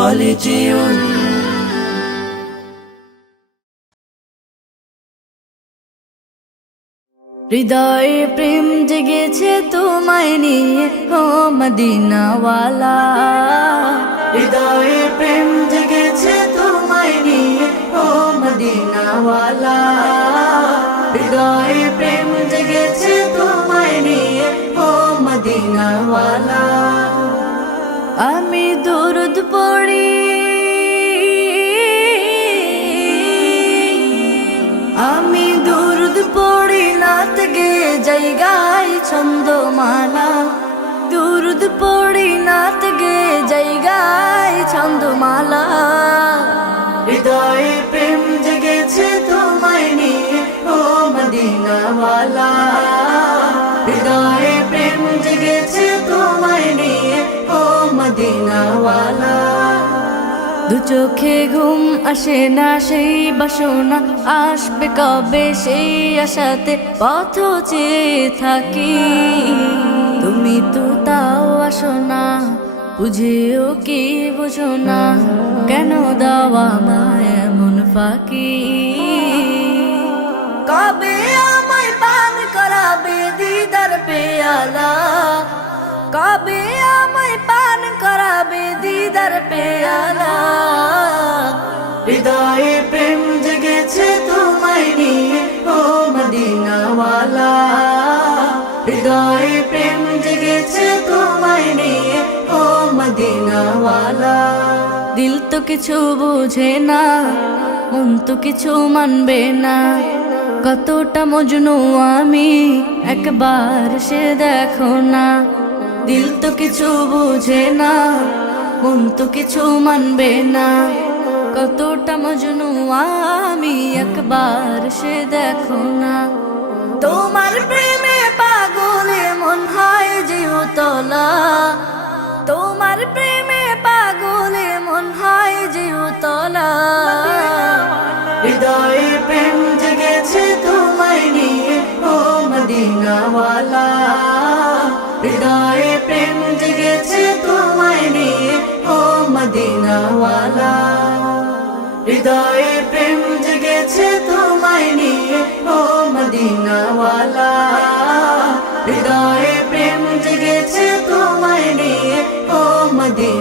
খলিজিউন। হৃদয়ে প্রেম জেগেছে তোমায় নিয়ে ও মদিনাওয়ালা। হৃদয়ে প্রেম জেগেছে তোমায় নিয়ে ও মদিনাওয়ালা। হৃদয়ে প্রেম জেগেছে তোমায় নিয়ে ও মদিনাওয়ালা। আমি দুরুদ পড়ি, আমি দুরুদ পড়ি, নাত গে জায়গায় ছন্দমালা। দুরুদ পড়ি, নাত গে জায়গায় ছন্দমালা। হৃদয়ে প্রেম জেগেছে তোমায় নিয়ে ও মদিনাওয়ালা। হৃদয়ে প্রেম জেগেছে তোমায় নিয়ে ও মদিনাওয়ালা। দু চোখে ঘুম আসে না, সেই বাসনা আসবে কবে, সেই আশাতে পথ চেয়ে থাকি। তুমি তো তাও আসো না, বুঝেও কি বুঝো না, কেন দাওয়া আমায় এমন ফাঁকি। কবে আমায় পান করাবে দিদার পেয়ালা, কবে আমায় পান করাবে দিদার পেয়ালা। হৃদয়ে প্রেম জেগেছে তোমায় নিয়ে ও মদিনাওয়ালা। হৃদয়ে প্রেম জেগেছে তোমায় নিয়ে ও মদিনাওয়ালা। দিল তো কিছু বুঝে না, মন তো কিছু মানবে না, কতটা মজনু আমি একবার সে দেখো না। দিল তো কিছু বুঝে না, মন তো কিছু মানবে না, কতটা মজনু আমি একবার সে দেখো না। তোমার প্রেমে পাগলে মন হয় যে উতলা, তোমার প্রেমে পাগলে মন হয় যে উতলা। হৃদয়ে প্রেম জেগেছে তোমায় নিয়ে ও মদিনাওয়ালা। হৃদয়ে প্রেম জেগেছে তোমায় নিয়ে ও মদিনাওয়ালা। হৃদয়ে প্রেম জেগেছে তোমায় নিয়ে ও মদিনাওয়ালা। হৃদয়ে প্রেম জেগেছে তোমায় নিয়ে ও মদিনা।